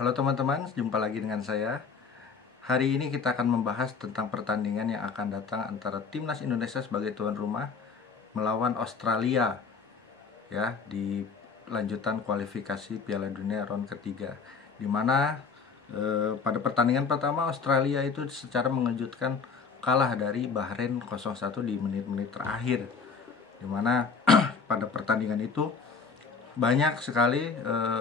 Halo teman-teman, jumpa lagi dengan saya. Hari ini kita akan membahas tentang pertandingan yang akan datang antara Timnas Indonesia sebagai tuan rumah melawan Australia ya di lanjutan kualifikasi Piala Dunia round ketiga. Di mana pada pertandingan pertama Australia itu secara mengejutkan kalah dari Bahrain 0-1 di menit-menit terakhir. Di mana pada pertandingan itu banyak sekali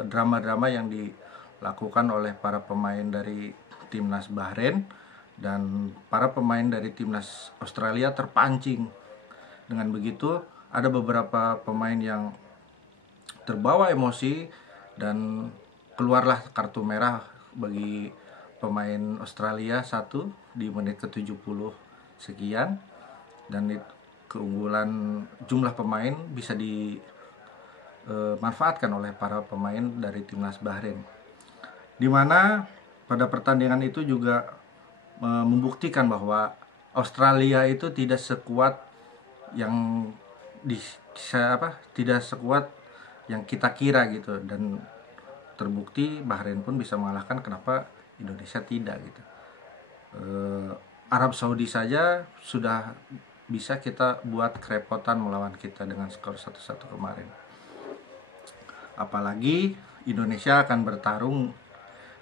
drama-drama yang dilakukan oleh para pemain dari timnas Bahrain, dan para pemain dari timnas Australia terpancing. Dengan begitu ada beberapa pemain yang terbawa emosi dan keluarlah kartu merah bagi pemain Australia satu di menit ke-70 sekian, dan keunggulan jumlah pemain bisa dimanfaatkan oleh para pemain dari timnas Bahrain, di mana pada pertandingan itu juga membuktikan bahwa Australia itu tidak sekuat yang tidak sekuat yang kita kira gitu, dan terbukti Bahrain pun bisa mengalahkan, kenapa Indonesia tidak gitu. Arab Saudi saja sudah bisa kita buat kerepotan melawan kita dengan skor 1-1 kemarin. Apalagi Indonesia akan bertarung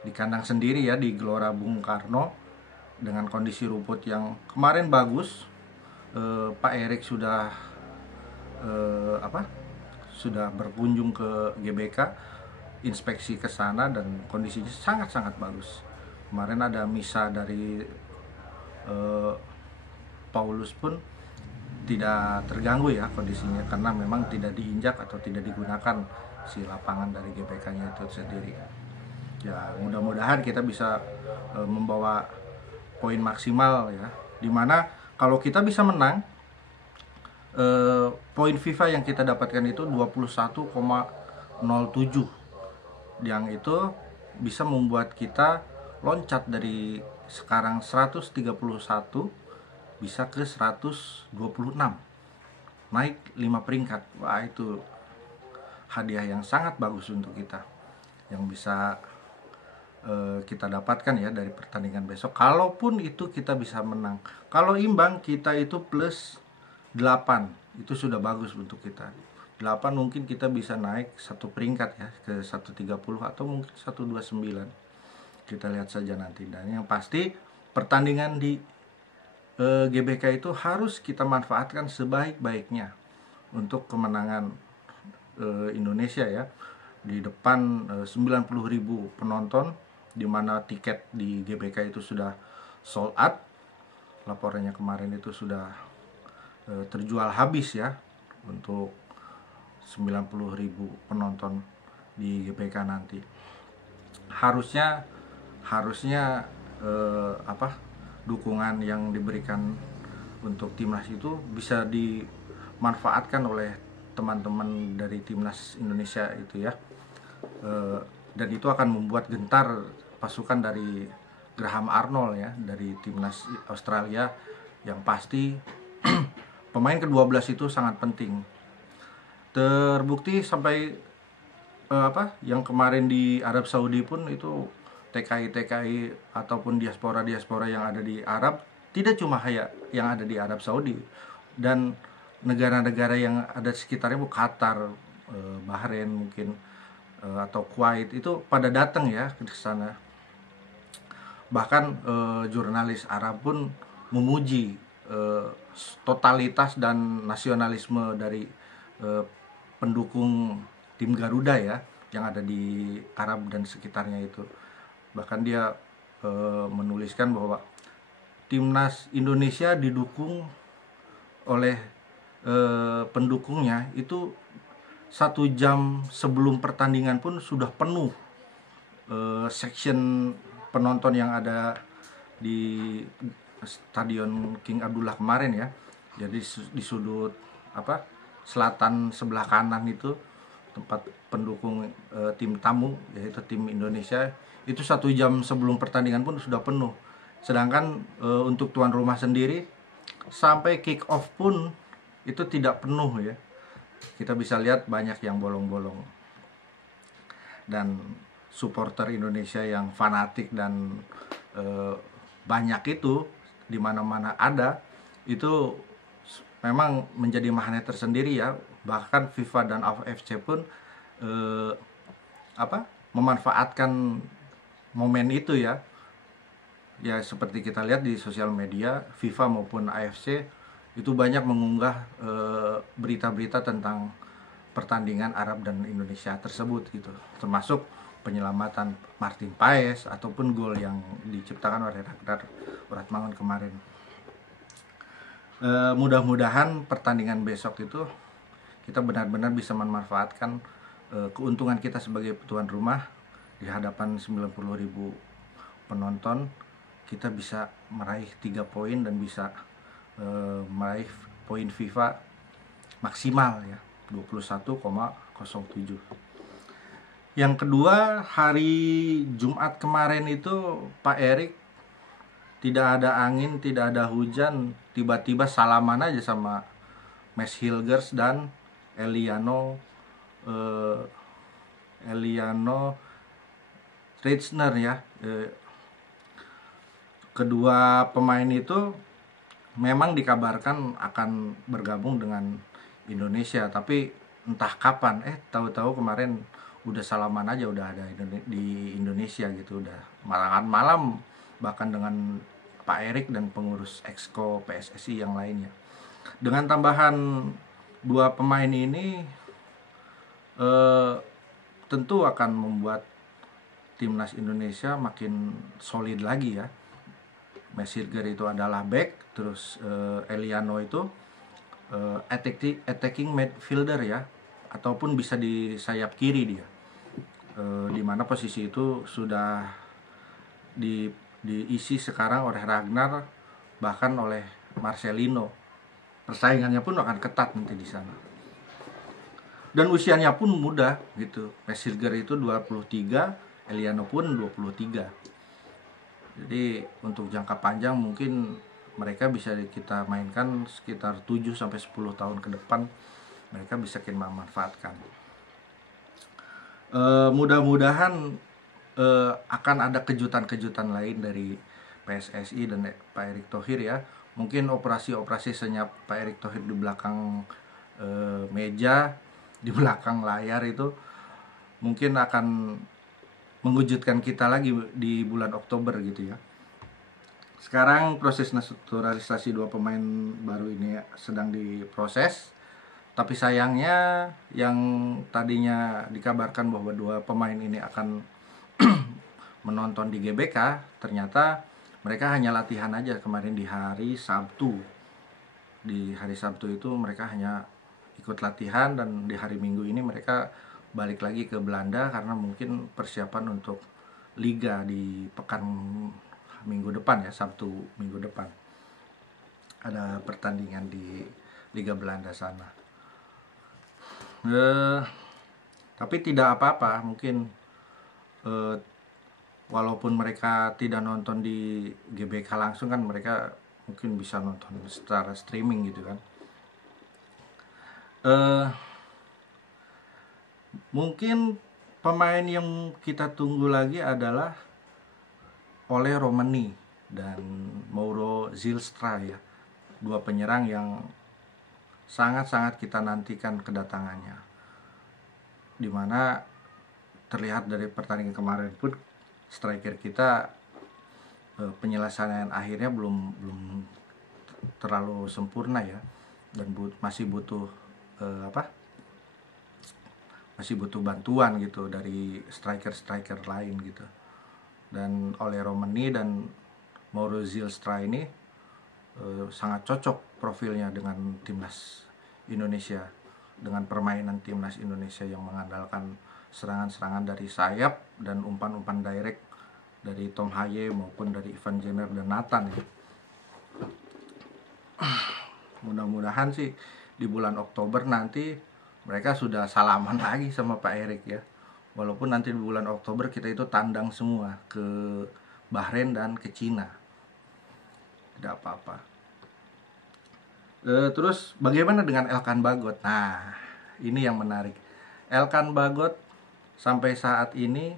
di kandang sendiri ya, di Gelora Bung Karno, dengan kondisi rumput yang kemarin bagus. Pak Erik sudah sudah berkunjung ke GBK, inspeksi ke sana, dan kondisinya sangat-sangat bagus. Kemarin ada misa dari Paulus pun tidak terganggu ya kondisinya, karena memang tidak diinjak atau tidak digunakan si lapangan dari GBK-nya itu sendiri. Ya, mudah-mudahan kita bisa membawa poin maksimal ya, dimana kalau kita bisa menang, poin FIFA yang kita dapatkan itu 21,07, yang itu bisa membuat kita loncat dari sekarang 131 bisa ke 126, naik 5 peringkat. Wah, itu hadiah yang sangat bagus untuk kita yang bisa kita dapatkan ya dari pertandingan besok. Kalaupun itu kita bisa menang, kalau imbang kita itu plus 8, itu sudah bagus untuk kita. 8 mungkin kita bisa naik satu peringkat ya ke 130 atau mungkin 129. Kita lihat saja nanti. Dan yang pasti pertandingan di GBK itu harus kita manfaatkan sebaik-baiknya untuk kemenangan Indonesia ya, di depan 90.000 penonton, di mana tiket di GBK itu sudah sold out. Laporannya kemarin itu sudah terjual habis ya untuk 90.000 penonton di GBK nanti. Harusnya dukungan yang diberikan untuk timnas itu bisa dimanfaatkan oleh teman-teman dari timnas Indonesia itu ya, dan itu akan membuat gentar pasukan dari Graham Arnold ya, dari timnas Australia. Yang pasti pemain ke-12 itu sangat penting. Terbukti sampai yang kemarin di Arab Saudi pun itu TKI ataupun diaspora yang ada di Arab, tidak cuma yang ada di Arab Saudi, dan negara-negara yang ada sekitarnya, Qatar, Bahrain mungkin, atau Kuwait, itu pada datang ya ke sana. Bahkan jurnalis Arab pun memuji totalitas dan nasionalisme dari pendukung tim Garuda ya yang ada di Arab dan sekitarnya itu. Bahkan dia menuliskan bahwa timnas Indonesia didukung oleh pendukungnya itu 1 jam sebelum pertandingan pun sudah penuh section penonton yang ada di Stadion King Abdullah kemarin ya. Jadi di sudut selatan sebelah kanan itu tempat pendukung tim tamu, yaitu tim Indonesia, itu 1 jam sebelum pertandingan pun sudah penuh. Sedangkan untuk tuan rumah sendiri sampai kick off pun itu tidak penuh ya. Kita bisa lihat banyak yang bolong-bolong. Dan supporter Indonesia yang fanatik dan banyak itu di mana-mana ada, itu memang menjadi magnet tersendiri ya. Bahkan FIFA dan AFC pun memanfaatkan momen itu ya. Ya seperti kita lihat di sosial media, FIFA maupun AFC itu banyak mengunggah berita-berita tentang pertandingan Arab dan Indonesia tersebut gitu, termasuk penyelamatan Martin Paes ataupun gol yang diciptakan oleh Ragnar Uratmangun kemarin. Mudah-mudahan pertandingan besok itu kita benar-benar bisa memanfaatkan keuntungan kita sebagai tuan rumah di hadapan 90.000 penonton. Kita bisa meraih 3 poin dan bisa meraih poin FIFA maksimal ya, 21,07. Yang kedua, hari Jumat kemarin itu Pak Erik tidak ada angin, tidak ada hujan, tiba-tiba salaman aja sama Mes Hilgers dan Eliano Reitzner ya. Kedua pemain itu memang dikabarkan akan bergabung dengan Indonesia, tapi entah kapan, tahu-tahu kemarin udah salaman aja, udah ada di Indonesia gitu, udah malam bahkan dengan Pak Erik dan pengurus Exco PSSI yang lainnya. Dengan tambahan 2 pemain ini tentu akan membuat timnas Indonesia makin solid lagi ya. Mes Hilgers itu adalah back, terus Eliano itu attacking midfielder ya, ataupun bisa di sayap kiri dia. Di mana posisi itu sudah diisi sekarang oleh Ragnar, bahkan oleh Marcelino. Persaingannya pun akan ketat nanti di sana. Dan usianya pun muda gitu. Mes Hilgers itu 23, Eliano pun 23. Jadi untuk jangka panjang mungkin mereka bisa kita mainkan sekitar 7 sampai 10 tahun ke depan, mereka bisa kita manfaatkan. Mudah-mudahan akan ada kejutan-kejutan lain dari PSSI dan Pak Erick Thohir ya. Mungkin operasi-operasi senyap Pak Erick Thohir di belakang meja, di belakang layar itu mungkin akan mengejutkan kita lagi di bulan Oktober gitu ya. Sekarang proses naturalisasi 2 pemain baru ini sedang diproses. Tapi sayangnya yang tadinya dikabarkan bahwa 2 pemain ini akan menonton di GBK, ternyata mereka hanya latihan aja kemarin di hari Sabtu. Di hari Sabtu itu mereka hanya ikut latihan, dan di hari Minggu ini mereka balik lagi ke Belanda karena mungkin persiapan untuk Liga di pekan minggu depan ya, Sabtu minggu depan ada pertandingan di Liga Belanda sana. Tapi tidak apa-apa, mungkin walaupun mereka tidak nonton di GBK langsung kan, mereka mungkin bisa nonton secara streaming gitu kan. Mungkin pemain yang kita tunggu lagi adalah Ole Romani dan Mauro Zylstra ya, 2 penyerang yang sangat-sangat kita nantikan kedatangannya. Dimana terlihat dari pertandingan kemarin pun striker kita penyelesaian akhirnya belum terlalu sempurna ya, dan masih butuh masih butuh bantuan gitu dari striker lain gitu. Dan Ole Romani dan Mauro Zylstra ini sangat cocok profilnya dengan timnas Indonesia, dengan permainan timnas Indonesia yang mengandalkan serangan-serangan dari sayap dan umpan-umpan direct dari Tom Haye maupun dari Ivan Jenner dan Nathan ya. Mudah-mudahan sih di bulan Oktober nanti mereka sudah salaman lagi sama Pak Erik ya. Walaupun nanti di bulan Oktober kita itu tandang semua ke Bahrain dan ke Cina. Tidak apa-apa. Terus bagaimana dengan Elkan Bagot? Nah, ini yang menarik. Elkan Bagot sampai saat ini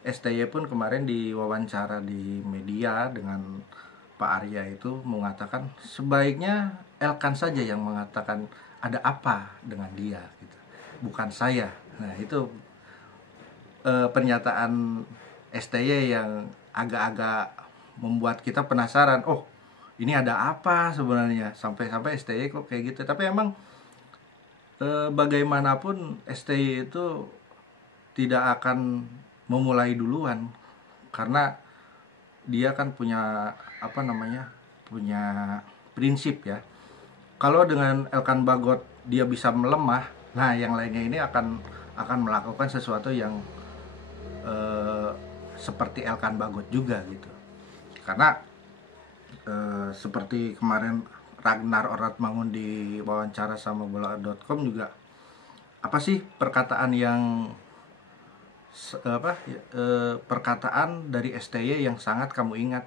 STY pun kemarin diwawancara di media dengan Pak Arya itu mengatakan sebaiknya Elkan saja yang mengatakan ada apa dengan dia gitu, bukan saya. Nah itu pernyataan STY yang agak-agak membuat kita penasaran, oh ini ada apa sebenarnya, sampai-sampai STY kok kayak gitu. Tapi emang bagaimanapun STY itu tidak akan memulai duluan, karena dia kan punya apa namanya, punya prinsip ya. Kalau dengan Elkan Bagot dia bisa melemah, nah yang lainnya ini akan melakukan sesuatu yang eh, seperti Elkan Bagot juga gitu. Karena seperti kemarin Ragnar Oratmangun di wawancara sama bola.com juga, apa sih perkataan yang perkataan dari STY yang sangat kamu ingat.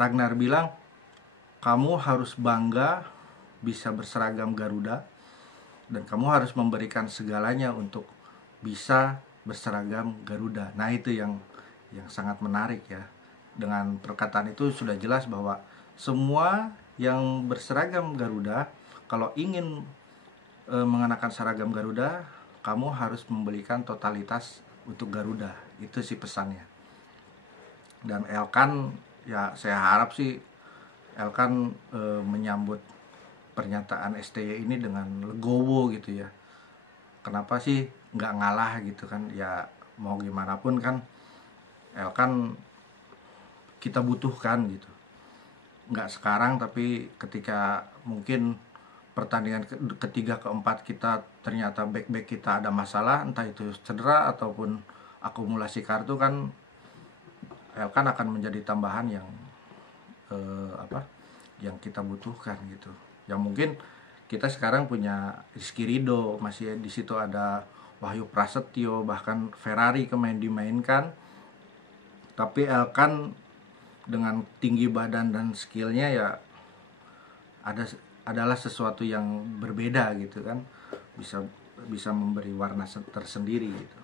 Ragnar bilang, kamu harus bangga bisa berseragam Garuda dan kamu harus memberikan segalanya untuk bisa berseragam Garuda. Nah itu yang sangat menarik ya. Dengan perkataan itu sudah jelas bahwa semua yang berseragam Garuda, kalau ingin mengenakan seragam Garuda, kamu harus membelikan totalitas untuk Garuda. Itu sih pesannya. Dan Elkan, ya saya harap sih Elkan menyambut pernyataan STY ini dengan legowo gitu ya. Kenapa sih nggak ngalah gitu kan? Ya mau gimana pun kan Elkan kita butuhkan gitu. Nggak sekarang, tapi ketika mungkin pertandingan ketiga keempat kita ternyata back kita ada masalah, entah itu cedera ataupun akumulasi kartu, kan Elkan akan menjadi tambahan yang yang kita butuhkan gitu. Yang mungkin kita sekarang punya Rizky Ridho, masih di situ ada Wahyu Prasetyo, bahkan Ferrari dimainkan. Tapi Elkan dengan tinggi badan dan skillnya ya adalah sesuatu yang berbeda gitu kan, bisa memberi warna tersendiri gitu.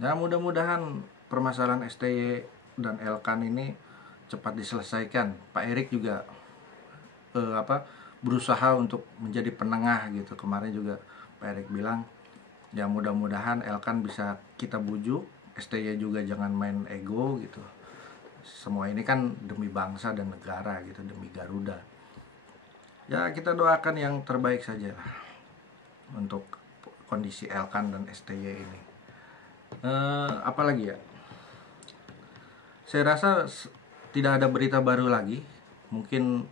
Nah mudah-mudahan permasalahan STY dan Elkan ini cepat diselesaikan. Pak Erik juga berusaha untuk menjadi penengah gitu. Kemarin juga Pak Erik bilang ya mudah-mudahan Elkan bisa kita bujuk, STY juga jangan main ego gitu. Semua ini kan demi bangsa dan negara gitu, demi Garuda. Ya kita doakan yang terbaik saja lah untuk kondisi Elkan dan STY ini. Apalagi ya, saya rasa tidak ada berita baru lagi. Mungkin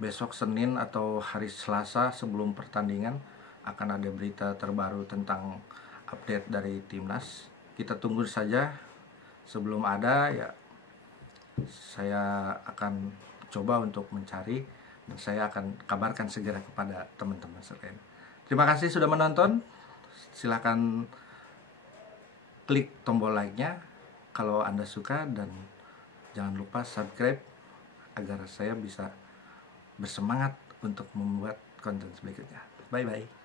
besok Senin atau hari Selasa sebelum pertandingan akan ada berita terbaru tentang update dari timnas. Kita tunggu saja. Sebelum ada ya saya akan coba untuk mencari dan saya akan kabarkan segera kepada teman-teman sekalian. Terima kasih sudah menonton. Silakan klik tombol like-nya kalau Anda suka, dan jangan lupa subscribe agar saya bisa bersemangat untuk membuat konten berikutnya. Bye bye.